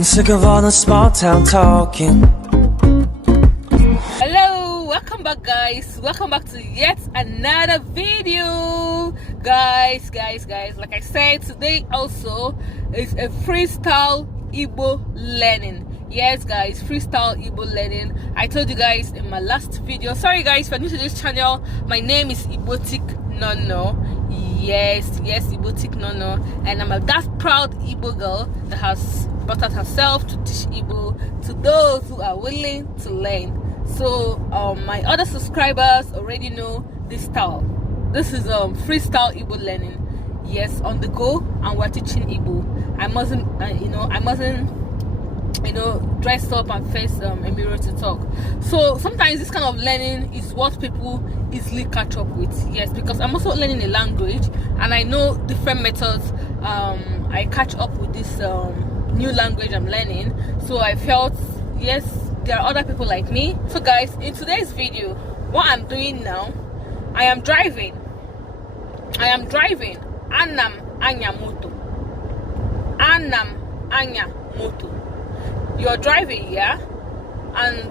and sick of all the small town talking. Hello, welcome back guys, welcome back to yet another video. Guys, like I said, today also is a freestyle Igbo learning. Yes guys, freestyle Igbo learning. I told you guys in my last video. Sorry guys, if you're new to this channel, my name is igboticnono. Yes, igboticnono, and I'm that proud Igbo girl that has brought out herself to teach Igbo to those who are willing to learn. So my other subscribers already know this style. This is freestyle Igbo learning. Yes, on the go, and we're teaching Igbo. I mustn't dress up and face a mirror to talk. So sometimes this kind of learning is what people easily catch up with. Yes, because I'm also learning a language and I know different methods I catch up with this new language I'm learning. So I felt, yes, there are other people like me. So guys, in today's video, what I'm doing now, I am driving. Anam anya moto. You're driving, yeah, and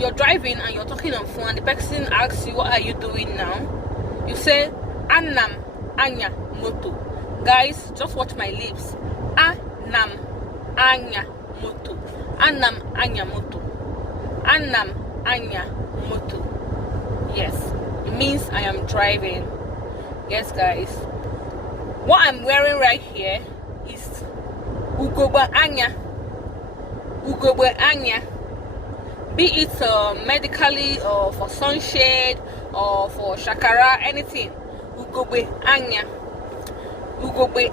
you're driving and you're talking on phone and the person asks you, what are you doing now? You say anam anya moto. Guys, just watch my lips. Anam anya moto. Anam anya moto. Anam anya moto. Yes, it means I am driving. Yes guys, what I'm wearing right here is ugoba anya. Be it medically or for sunshade or for shakara, anything. Ugobe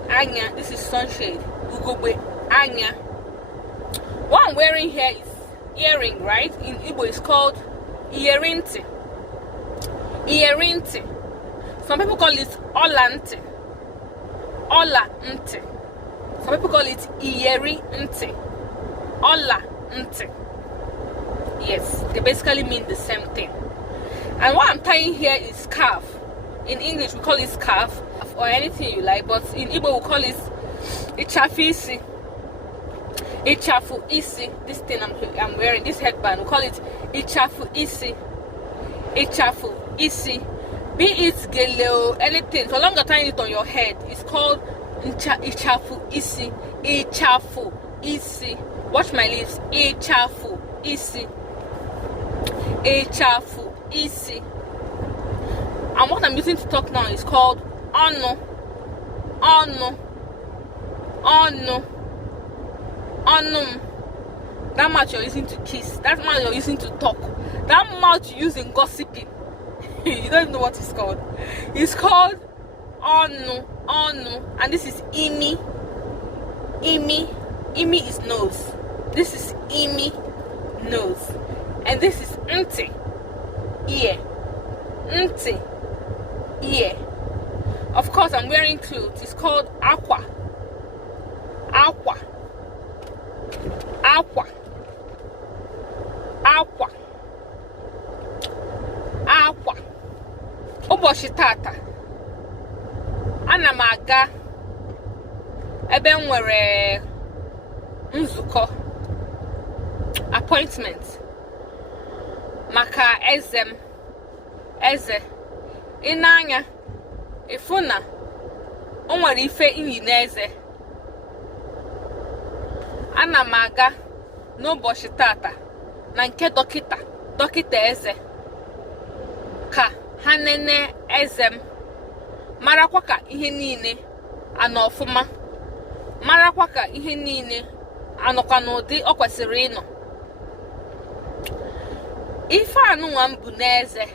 anya. This is sunshade. Ugobe anya. What I'm wearing here is earring, right? In Igbo it's called earringti. Some people call it olante. Some people call it earringti. Ola nti. Yes, they basically mean the same thing. And what I'm tying here is scarf. In English we call it scarf or anything you like, but in Igbo we call it ichafu isi. This thing I'm wearing, this headband, we call it ichafu isi. Be it geleo, anything, so long as tying it on your head, it's called ichafu isi. Watch my lips. Echafu isi. And what I'm using to talk now is called ono. That mouth you're using to kiss. That mouth you're using to talk. That mouth you use in gossiping. You don't even know what it's called. It's called ono. And this is imi. Imi is nose. This is imi, nose, and this is nti, ear. Of course, I'm wearing clothes. It's called aqua. Oboshitata. Anamaga. Ebe nwere nzuko. Appointment. Maka eze. Inanya. Ifuna. Onwere ife inyi n'eze. Ana m aga n'ụbọchị tata na nke dọkịta eze ka ha nene eze m, marakwa ka ihe niile anọ ọfụma, marakwa ka ihe niile anọkwa n'ụdị ọ kwesịrị ịnọ. Ife anụnwa m bụ n'eze,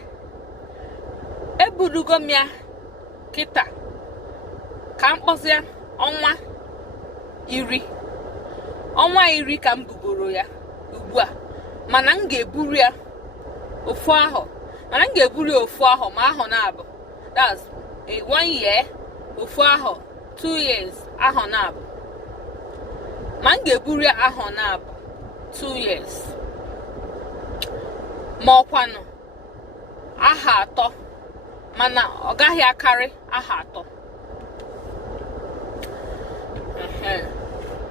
eburugo m ya kịta ka m kpọzie ọnwa iri ka m bugoro ya ugbu a, mana m ga-eburu ya ofu ahụ ma ahụ na-abụ. That's 1 year, ofu ahụ 2 years, ahụ na-abụ. Ma m ga-eburu ya ahụ na-abụ 2 years. Ma ọkwanụ aha atọ, mana ọ gaghị akarị aha atọ.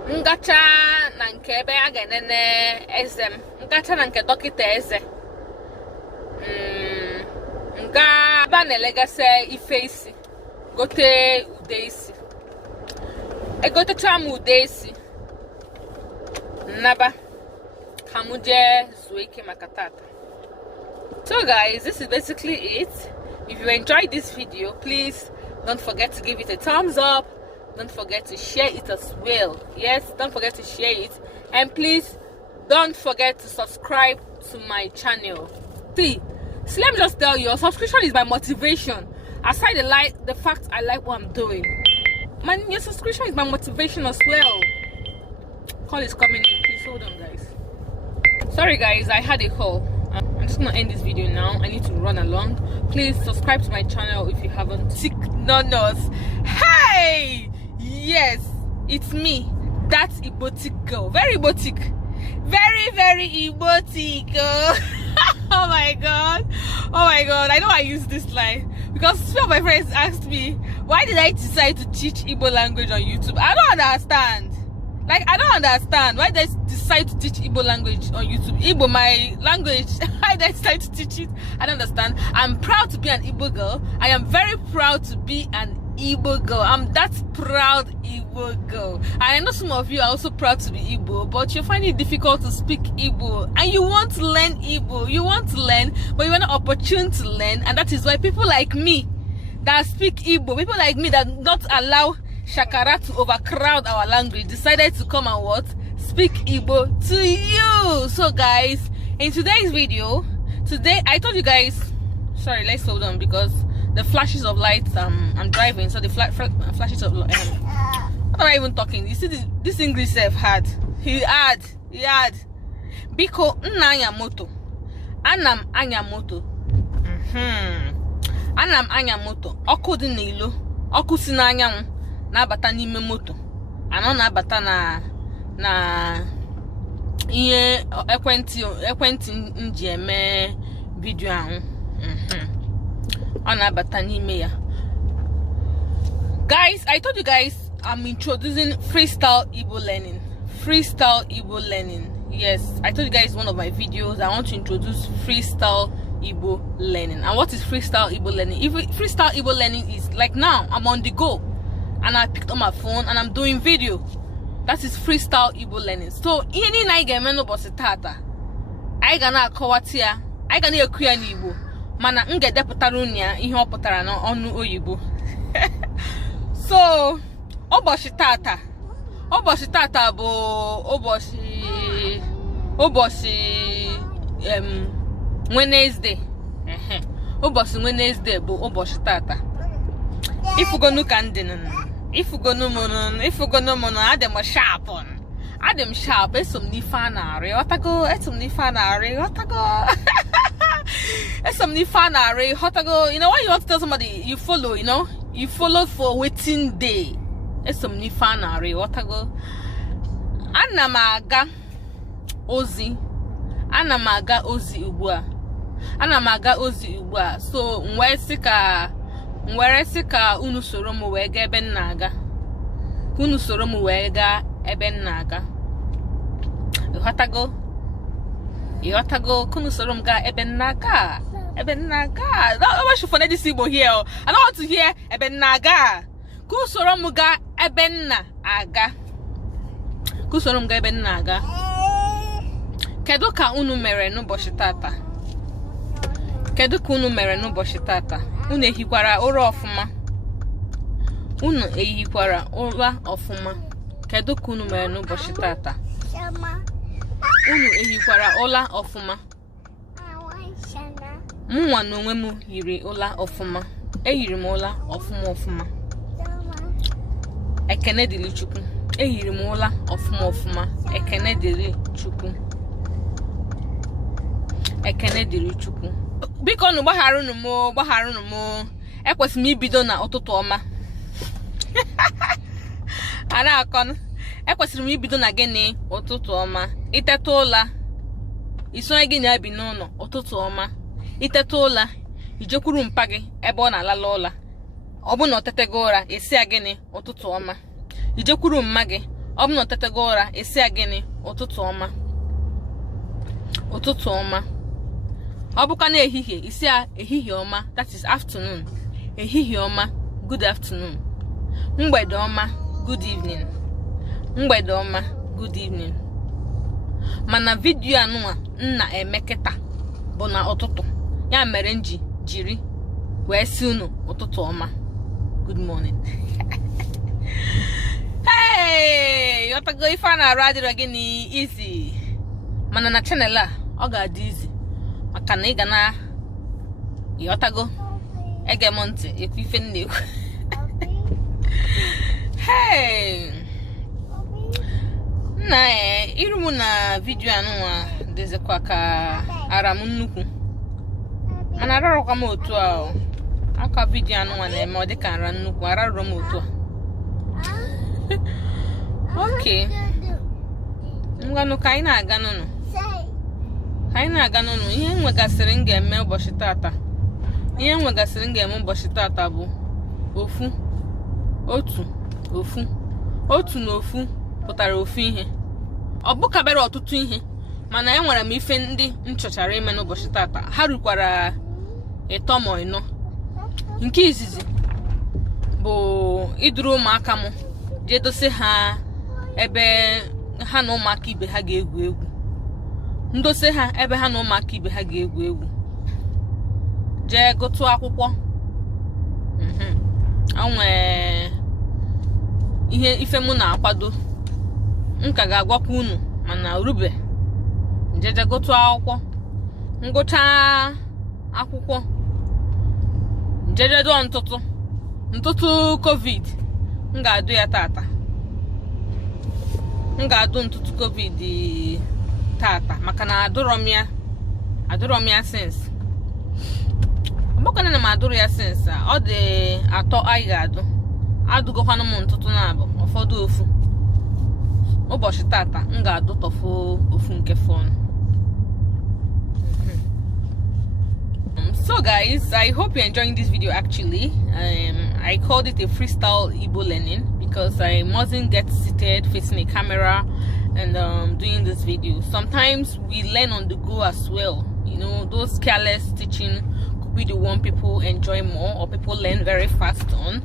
ngacha na nke ebe a ga-enene eze m, ngacha na nke dọkịta eze, nga ebe a na-elegasị ife isi, gote ude isi, egotecha m ude isi nnaba ka m jee zuo ike maka tata. So guys, this is basically it. If you enjoyed this video, please don't forget to give it a thumbs up. Don't forget to share it as well. Yes, don't forget to share it. And please don't forget to subscribe to my channel. See, so let me just tell you, subscription is my motivation. Aside the fact I like what I'm doing, your subscription is my motivation as well. Call is coming in. Please hold on, guys. Sorry guys, I had a call. I'm just gonna end this video now. I need to run along. Please subscribe to my channel if you haven't. Igboticnonos. Hey, yes, it's me. That's Igbotic girl. Very Igbotic. Very Igbotic. Oh my god. Oh my god. I know I use this line because some of my friends asked me, why did I decide to teach Igbo language on YouTube? I don't understand. Like, I don't understand why they decide to teach Igbo language on YouTube. Igbo, my language, why they decide to teach it? I don't understand. I'm proud to be an Igbo girl. I am very proud to be an Igbo girl. I'm that proud Igbo girl. I know some of you are also proud to be Igbo, but you find it difficult to speak Igbo. And you want to learn Igbo. You want to learn, but you are not opportune to learn. And that is why people like me that speak Igbo, people like me that don't allow Shakara to overcrowd our language, decided to come and what? Speak Igbo to you. So guys, in today's video, today I told you guys, sorry, let's hold on because the flashes of lights, I'm driving, so the flashes of light, what am I even talking? You see this English self he had Biko nna moto. Anam anya moto. Anam anya moto. Oku di n'ilo. Oku si n'anyanwụ na-abata n'ime moto. Anọ na-abata na ihe ekwentị nji eme video ahụ. Ọ na-abata n'ime ya. Guys, I told you guys I'm introducing freestyle Igbo learning. Freestyle Igbo learning. Yes, I told you guys in one of my videos I want to introduce freestyle Igbo learning. And what is freestyle Igbo learning? Freestyle Igbo learning is like now I'm on the go and I picked up my phone and I'm doing video. That is freestyle Igbo learning. So any na ga-eme n'ụbọchị tata, anyị ga na-akọwata ya, anyị ga na-ekwu ya n'Igbo, mana m ga-edepụtara unu ya ihe ọ pụtara n'ọnụ oyibo. So ụbọchị tata bụ ụbọchị Wednesday. Ụbọchị Wednesday bụ ụbọchị tata. Ifugonu ka ndị nọ. Ifugonu mono adem sharp. Adem sharp esom n'ife a na-arị. Ọtago esom n'ife a na-arị. Ọtago. Esom n'ife a na-arị. Ọtago. You know when you want to tell somebody you follow, you know? You follow for waiting day. Esom n'ife a na-arị. Ọtago. Ana m aga ozi ugbu a. So nwere sị ka unu soro m wee ga ebe nna aga. Unu soro m wee ga ebe nna aga. Ịghọtago kunu soro m ga ebe nna aga. I want you for this Igbo here. I don't want to hear ebe nna aga. Kunu soro m ga ebe nna aga. Kunu soro m ga ebe nna aga. Kedu ka unu mere n'ụbọchị tata? Unu ehikwara ụra ọfụma? Kedu ka unu mere n'ụbọchị tata? Unu ehikwara ụra ọfụma? Mụnwa n'onwe m yiri ụra ọfụma. Eyiri m ụra ọfụma. Ekene dịrị Chukwu. Eyiri m ụra ọfụma. Ekene dịrị Chukwu. Biko nu gbagharụnụ m. Ekwesị m ibido na ụtụtụ ọma. Ana akọnụ. Ekwesịrị m ibido na gịnị ụtụtụ ọma. Iteta ụla. Isonye gị na-abi n'ụlọ ụtụtụ ọma. Iteta ụla. Ijekwuru mpa gị ebe ọ na-alala ụla. Ọ bụ na o tetego ụra, esi ya gịnị ụtụtụ ọma. Ijekwuru mma gị Omno tetegora isi agini ụtụtụ ọma. Ụtụtụ ọma. Obuka na ehihie isi ehihie ọma, that is afternoon. Ehihie ọma, good afternoon. Mgbede ọma, good evening. Mgbede ọma, good evening. Mana video anụwa nna emeketa bụ na ụtụtụ. Ya mere nji jiri wee si unu ụtụtụ ọma. Good morning. Hey, yotago ife na radio gini easy. Mana na channel a ọ ga-adị easy. Maka na ị ga na yotago ege m ntị ekwu ife nne ekwu. Hey. Na iru mu na video anụwa dezekwa ka ara m nnukwu. Mana ararọkwa m otu a. Aka video anụwa na-eme ọ dị ka ara nnukwu, ararọ m otu a. Okay. Ngwanụ ka anyị na-aga n'ụnụ. Anyị na-aga n'ụnụ. Ihe nwegasịrị m ga-eme ụbọchị tata. Ihe nwegasịrị m ga-eme ụbọchị tata bụ ofu, otu, ofu. Otu na ofu pụtara ofu ihe. Ọ bụkabere ọtụtụ ihe, mana enwere m ife ndị nchọchara ime n'ụbọchị tata. Ha rukwara ịtọ ma ịnọ. Nke izizi bụ iduru ụmụaka m jee dosa ha ebe ha na ụmụaka ibe ha ga-egwu egwu. Ndose ha ebe ha na ụmụaka ibe ha ga-egwu egwu. Jee gụtụ akwụkwọ. Onwe ihe ife mụ na-akwado. Nka ga-agwakwa unu mana rube. Jeje gụtụ akwụkwọ. Ngụcha akwụkwọ. Jeje do ntụtụ COVID. M ga-adụ ya tata. M ga-adụ ntụtụ COVID tata maka na adụrọ m ya since. Ọbụkana na m adụrụ ya since ọ dị atọ anyị ga-adụ. Adụgokwana m ntụtụ na-abụ ụfọdụ ofu. Ụbọchị tata m ga-adụ tọfụ ofu nke fọn. So guys, I hope you're enjoying this video. Actually, I called it a freestyle Igbo learning because I mustn't get seated facing a camera and doing this video. Sometimes we learn on the go as well. You know, those careless teaching could be the one people enjoy more or people learn very fast on,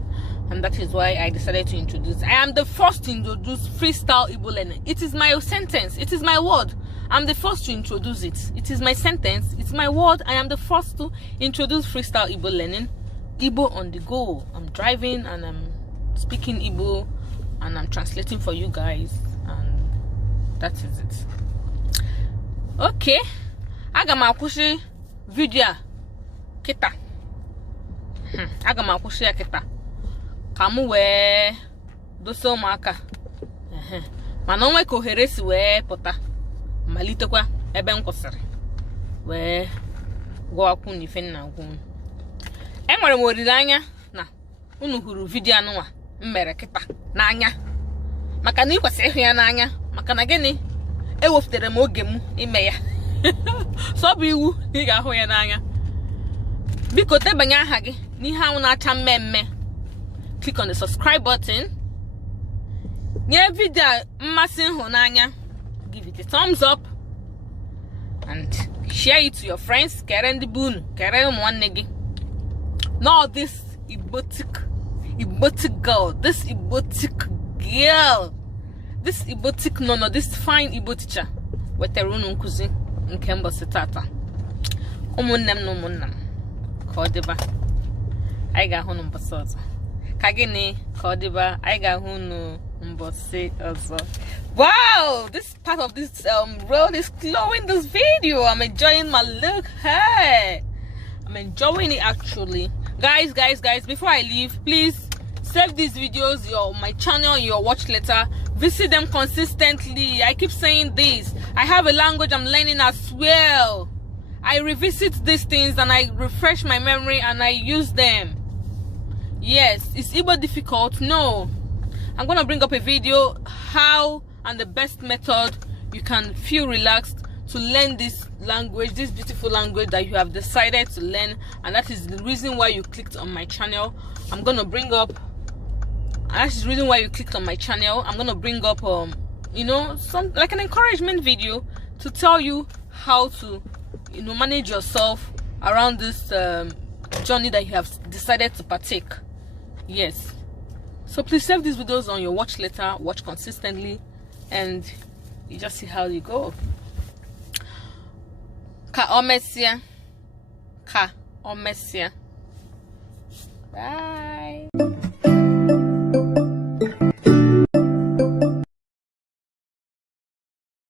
and that is why I decided to introduce. I am the first to introduce freestyle Igbo learning. It is my sentence. It is my word. I'm the first to introduce it. It is my sentence. It's my word. I am the first to introduce freestyle Igbo learning. Igbo on the go. I'm driving and I'm speaking Igbo and I'm translating for you guys, and that is it. Okay. Aga m akwụsị video a kita. Aga m akwụsị ya kita. Ka m wee dosa ụmụaka. Mana onwe ka ohere si wee pụta. Malitekwa ebe m kwụsịrị. Wee gụọkwu n'ife nna gwu. Enwere m olileanya na unu hụrụ video anụwa m mere kita n'anya. Maka na ị kwesịrị ịhụ ya n'anya. Maka na gịnị? Ewepụtara m oge m ime ya. So bụ iwu ị ga-ahụ ya n'anya. Biko debanye aha gị n'ihe ahụ na-acha mmemme. Click on the subscribe button. Nye video mmasị ịhụnanya. Give it a thumbs up and share it to your friends. Kere ndị bunu, kere ụmụ nwanne gị. Not this Igbotic girl, this igboticnono, this fine Igbo teacher. Wetere unu nkuzi nke mbọsị tata. Ụmụnne m na ụmụnna m ka ọ dịba. Anyị ga-ahụ na mbọsị ọzọ. Ka gịnị ka ọ dịba, anyị ga-ahụ unu mbọsị ọzọ. Wow, this part of this road is glowing this video. I'm enjoying my look. Hey, I'm enjoying it actually. Guys, before I leave, please save these videos on my channel, your watch later. Visit them consistently. I keep saying this. I have a language I'm learning as well. I revisit these things and I refresh my memory and I use them. Yes, is Igbo difficult? No. I'm gonna bring up a video how and the best method you can feel relaxed to learn this language, this beautiful language that you have decided to learn, and that is the reason why you clicked on my channel. I'm gonna bring up that's the reason why you clicked on my channel. I'm gonna bring up you know, some like an encouragement video to tell you how to, you know, manage yourself around this journey that you have decided to partake. Yes, so please save these videos on your watch later, watch consistently, and you just see how you go. Ka omesia.